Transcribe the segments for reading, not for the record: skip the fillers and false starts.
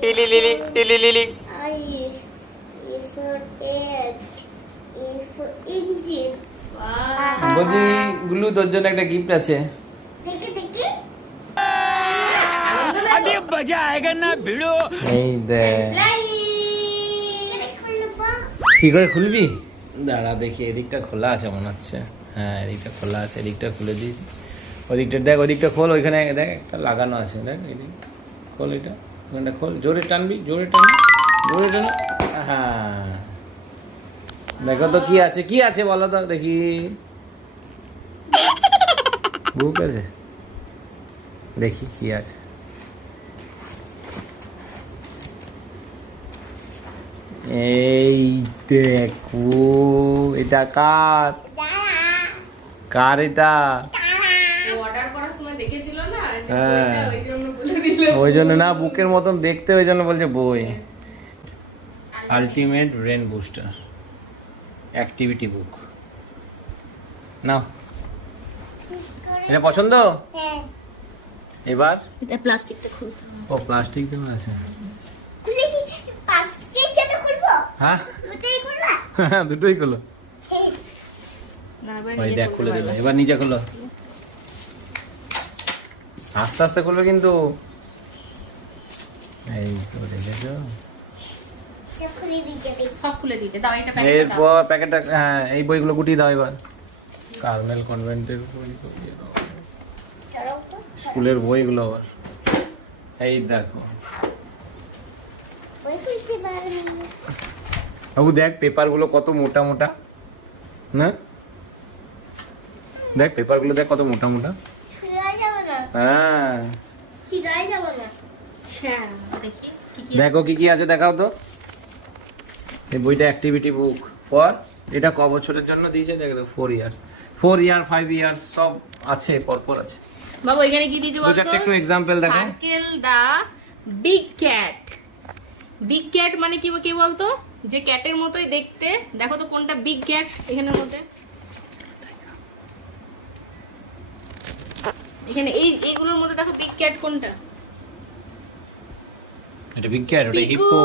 টিলিলিলি টিলিলিলি। বলছি গুলু, তোর জন্য একটা গিফট আছে। এই দেখ। কি করে খুলবি? দাঁড়া দেখি, এদিকটা খোলা আছে মনে হচ্ছে। হ্যাঁ, এদিকটা খোলা আছে, এদিকটা খুলে দিয়েছি। ওদিকটা দেখ, ওদিকটা খোল, ওইখানে দেখ একটা লাগানো আছে, দেখ এদিক খোল, এটা ওখানটা খোল, জোরে টানবি, জোরে টানবি, জোরে টানো। হ্যাঁ, দেখো তো কি আছে, কি আছে বলো তো দেখি। বুক আছে, দেখি কি আছে। এই দেখো, এটা কার? কার এটা? হ্যাঁ, ওই জন্য না, বুকের মতন দেখতে, ওই জন্য বলছে বই। Ultimate brain booster activity book. নাও, এটা পছন্দ? এবার এটা প্লাস্টিকটা খুলতে হবে। ও প্লাস্টিক দেওয়া আছে। হ্যাঁ, দুটোই খোলো। না, ওই দেখ খুলে দিল, এবার নিচে খোলো, আস্তে আস্তে খুলবে কিন্তু। এই তো দেখেছো, সব খুলে দিতে দাও। এটা এরপর প্যাকেটটা, হ্যাঁ এই বইগুলো গুটিয়ে দাও এবার। কার্মেল কনভেন্টের বই, স্কুলের বইগুলো আবার। এই দেখো বাবু, দেখ পেপারগুলো কত মোটা মোটা না? দেখ পেপারগুলো দেখ কত মোটা মোটা। হ্যাঁ, দেখি দেখো কি কি আছে দেখাও তো। এই বইটা অ্যাক্টিভিটি বুক ফর, এটা ক বছরের জন্য দিয়েছে দেখো, 4 ইয়ার্স, 4 ইয়ার 5 ইয়ার্স সব আছে, পরপর আছে। বাবু এখানে কি দিয়েছে বলতো? চারটে একটু এক্সাম্পল দেখো। সার্কেল দা বিগ ক্যাট। বিগ ক্যাট মানে কি কি বলতো? যে ক্যাটের মতোই দেখতে। দেখো তো কোনটা বিগ ক্যাট এখানের মধ্যে। এখানে এইগুলোর মধ্যে দেখো বিগ ক্যাট কোনটা? এটা বিগ ক্যাট, ওটা হিপো।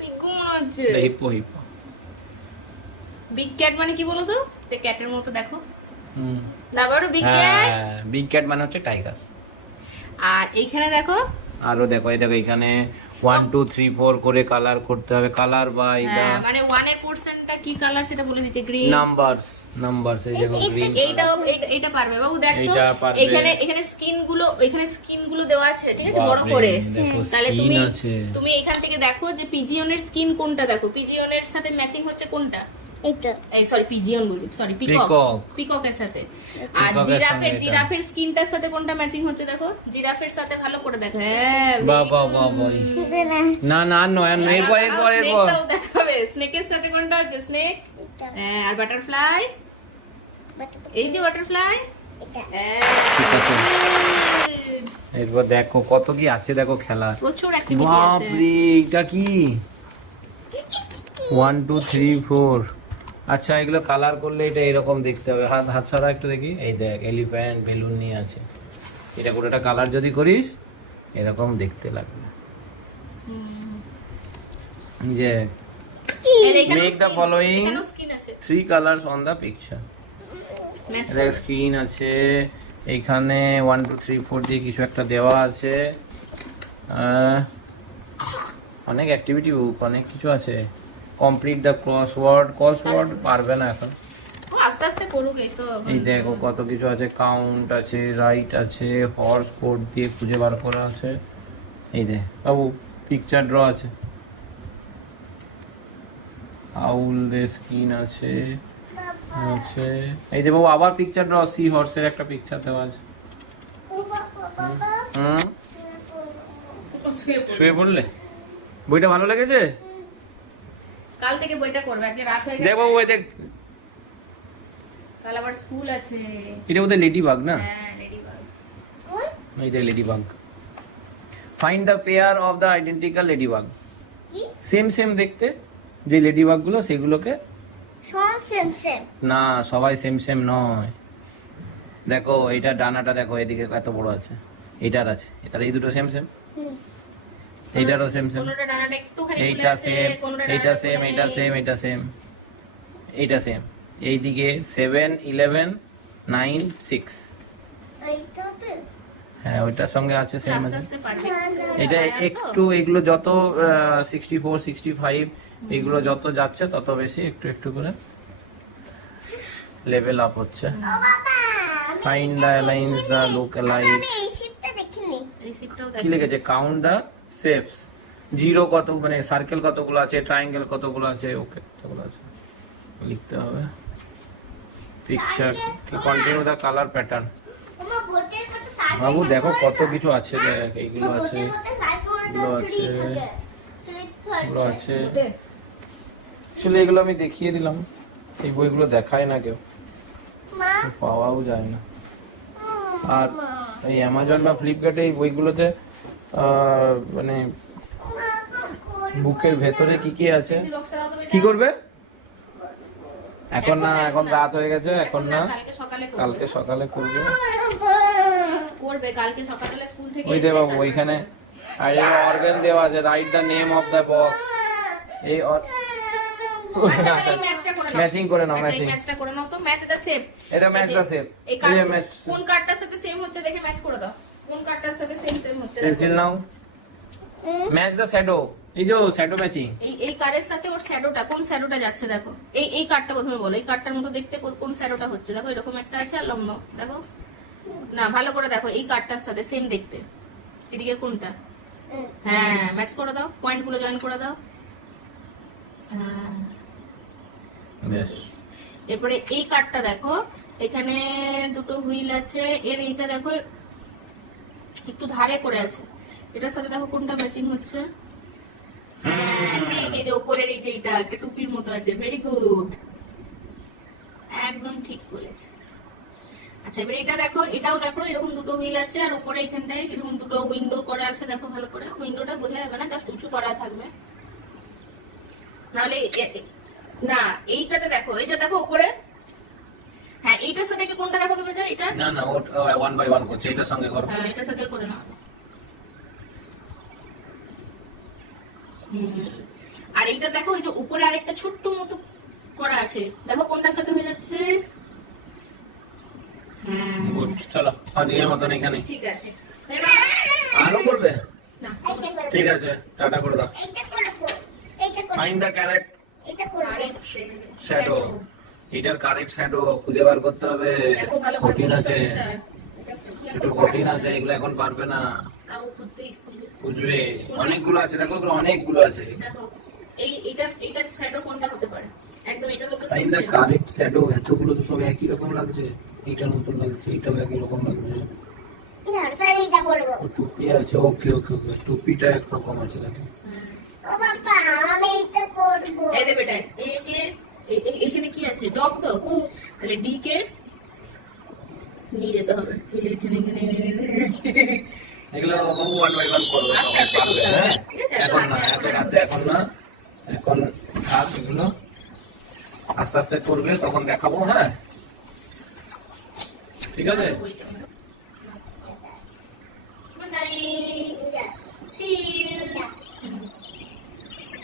পিগু মনে হচ্ছে। এটা হিপো, হিপো। বিগ ক্যাট মানে কি বলো তো? যে ক্যাটের মতো দেখো। হুম, তারপরে বিগ ক্যাট। হ্যাঁ, বিগ ক্যাট মানে হচ্ছে টাইগার। আর এইখানে দেখো, আরো দেখো, এই দেখো এখানে 1 2 3 4 করে কালার করতে হবে, কালার বাই দা, মানে 1 এর পোরশনটা কি কালার সেটা বলে দিয়েছে, গ্রিন। নাম্বারস এই দেখো, গ্রিন। এইটা পারবে বাবু, দেখ তো এইটা পারবে। এখানে স্কিন গুলো দেওয়া আছে, ঠিক আছে, বড় করে। তাহলে তুমি এখান থেকে দেখো যে পিজিয়নের স্কিন কোনটা, দেখো পিজিয়নের সাথে ম্যাচিং হচ্ছে কোনটা। এটা এই সরি পিজিয়ন বলি, সরি পিকক, পিককের সাথে। আর জিরাফের স্কিনটার সাথে কোনটা ম্যাচিং হচ্ছে দেখো, জিরাফের সাথে ভালো করে দেখো। হ্যাঁ, বাবা বাবা, না না নয়, এরপর স্নেকটাও দেখাবে, স্নেকের সাথে কোনটা হচ্ছে, স্নেক। হ্যাঁ, আর বাটারফ্লাই, এই যে বাটারফ্লাই। ঠিক আছে, এরপর দেখো কত কি আছে, দেখো খেলা, প্রচুর অ্যাক্টিভিটি আছে। বাপ রে, এটা কি 1 2 3 4। আচ্ছা, এগুলো কালার করলে এটা এরকম দেখতে হবে। হাত হাত সরা একটু দেখি। এই দেখ, এলিফ্যান্ট বেলুন নিয়ে আছে। এটা পুরোটা কালার যদি করিস এরকম দেখতে লাগবে। যে make the following 3 colours on the picture. দেখ স্ক্রিন আছে এইখানে, 1 2 3 4 দিয়ে কিছু একটা দেওয়া আছে। অনেক অ্যাক্টিভিটি বুক, অনেক কিছু আছে। কমপ্লিট দ্য ক্রসওয়ার্ড পারবে না এখন, আস্তে আস্তে করুক। এই তো এই দেখো কত কিছু আছে, কাউন্ট আছে, রাইট আছে, হর্স কোড দিয়ে খুঁজে বার করা আছে। এই দেখ বাবু, পিকচার ড্র আছে, আউল দে স্কিন আছে, আছে এই যে বাবু আবার পিকচার ড্র, সি হর্সের একটা পিকচার দেওয়া আছে। শুয়ে পড়লে? বইটা ভালো লেগেছে? কাল থেকে বইটা করবে, আজকে রাত হয়ে গেছে। দেখ বাবু, এই দেখ, কাল আবার স্কুল আছে। এটা বোধহয় লেডি বাগ না? হ্যাঁ, লেডি বাগ। এই দেখ ladybug. Find the pair of the identical ladybug. Same same দেখতে যে লেডি বাগ গুলো, সেগুলোকে সেম সেম না, সবাই সেম সেম নয়। দেখো এইটা ডানাটা দেখো, এদিকে এত বড় আছে, এটার আছে, এটার এই দুটো সেম সেম। এইটারও সেম সেম, কোনোটা ডানাটা একটুখানি খুলে এইটা আছে, সেম, কোনোটা এইটা ডানাটা সেম, খুলে এইটা নেই। সেম, এইটা সেম, এইটা সেম। এইদিকে 7, 11, 9, 6। এইটা হবে হ্যাঁ ওইটার সঙ্গে আছে সেম আস্তে আছে। আস্তে পারবে। এটা আর তো? একটু এগুলো যত 64, 65 এগুলো যত যাচ্ছে তত বেশি একটু একটু করে লেভেল আপ হচ্ছে। ও বাবা find the aligns the look alike. আমি এই শিপটা দেখিনি এই শিপটাও কি দেখো। লিখেছে? Count the shapes. জিরো কত, মানে সার্কেল কতগুলো আছে, ট্রায়াঙ্গেল কতগুলো আছে, ওকে কতগুলো আছে লিখতে হবে। Picture continue the colour pattern. ওমা বোটের মতো সার্কেল বাবু দেখো কত কিছু আছে, দেখ এইগুলো আছে, বোটের মতো সার্কেল করে এগুলো দাও আছে, ছুরি থাকে ছুরি এগুলো থাকে আছে। দে। আসলে এগুলো আমি দেখিয়ে দিলাম, এই বইগুলো দেখায় না কেউ, মা পাওয়াও যায় না। আর এই অ্যামাজন বা ফ্লিপকার্টে এই বইগুলোতে মানে বুকের ভেতরে কি কি আছে, এই বক্সটা দাও তো বেটা। কি করবে এখন না, এখন রাত হয়ে গেছে, এখন না, কালকে সকালে করবে। কালকে সকালে করবে। করবে কালকে সকালবেলা স্কুল থেকে ওই দে এসে বাবু তারপর ওইখানে, করবে। আর এই অর্গান দেওয়া আছে, write the name of the box. এই আচ্ছা, তাহলে এই ম্যাচটা করে নাও। ম্যাচিং করে নাও, আচ্ছা, এই ম্যাচিং। ম্যাচটা করে নাও তো, ম্যাচ দ্য সেম। এটা ম্যাচ দ্য সেম, এই এই কার্ড ম্যাচ। কোন কার্ডটার সাথে সেম হচ্ছে দেখে ম্যাচ করে দাও। কোন কার্ডটার সাথে সেম সেম হচ্ছে দেখো। Pencil now, match the shadow, এই যে শ্যাডো ম্যাচিং। এই কার্ডের সাথে ওর শ্যাডোটা, কোন শ্যাডোটা যাচ্ছে দেখো। এই কার্ডটা প্রথমে বলো, এই কার্ডটার মতো দেখতে কোন শ্যাডোটা হচ্ছে দেখো। এরকম একটা আছে আর লম্বা দেখো না, ভালো করে দেখো। এই কার্ডটার সাথে সেম দেখতে, এদিকের কোনটা? হ্যাঁ ম্যাচ করে দাও, পয়েন্ট গুলো জয়েন করে দাও। হ্যাঁ বেশ, এরপরে এই কার্ডটা দেখো, এখানে দুটো হুইল আছে, এর এইটা দেখো একটু ধারে করে আছে, এটার সাথে দেখো কোনটা ম্যাচিং হচ্ছে। হ্যাঁ, ঠিক, এই যে উপরের এই যে এটা একটা টুপির মতো আছে, ভেরি গুড, একদম ঠিক বলেছে। আচ্ছা এবারে এটা দেখো, এটাও দেখো এরকম দুটো হুইল আছে, আর উপরে এখানটায় এরকম দুটো উইন্ডো করা আছে দেখো ভালো করে। উইন্ডোটা বোঝা যাবে না, জাস্ট উঁচু করা থাকবে, নাহলে না। এইটাতে দেখো, এইটা দেখো উপরে, হ্যাঁ এইটার সাথে কি কোনটা দেখো তো বেটা? এটা না না, ও 1 বাই 1 করছে, এটার সঙ্গে করো। হ্যাঁ এটার সাথে করে নাও। আর এইটা দেখো, এই যে উপরে আরেকটা ছোট্ট মতো করা আছে, দেখো কোনটার সাথে হয়ে যাচ্ছে। হ্যাঁ গুড, চলো আজকের মতন এখানে। ঠিক আছে। আরো করবে? না এইটা করব ঠিক আছে, টাটা করে দাও। এইটা করব এইটা করব ফাইন্ড দ্য কারেক্ট এটা করব আরেক শ্যাডো। এটার কারেক্ট শ্যাডো খুঁজে বার করতে হবে, দেখো ভালো করে কঠিন আছে, একটু কঠিন আছে, এগুলো এখন পারবে না, তাও খুঁজতেই খুঁজবে। বুঝবে। অনেকগুলো আছে দেখো, এগুলো অনেকগুলো আছে। দেখো এইটার শ্যাডো কোনটা হতে পারে, একদম এটার মতো ফাইন্ড দ্য কারেক্ট শ্যাডো। এতগুলো তো সব একই রকম লাগছে, এইটার মতন লাগছে, এইটাও একই রকম লাগছে। না তাহলে এটা করব ও টুপি আছে, ওকে ওকে ওকে, টুপিটা একরকম আছে দেখো। ও বাবা আমি এটা করব এই দে বেটা, এখানে কি আছে? ডগ তো, তাহলে ডি কে নিয়ে যেতে হবে। এগুলো বাবু 1 বাই 1 করবে, আস্তে আস্তে পারবে, করতে হবে। হ্যাঁ? ঠিক আছে, এখন না, এত রাতে এখন না, এখন থাক এগুলো, আস্তে আস্তে করবে, তখন দেখাবো, হ্যাঁ ঠিক আছে। বইটা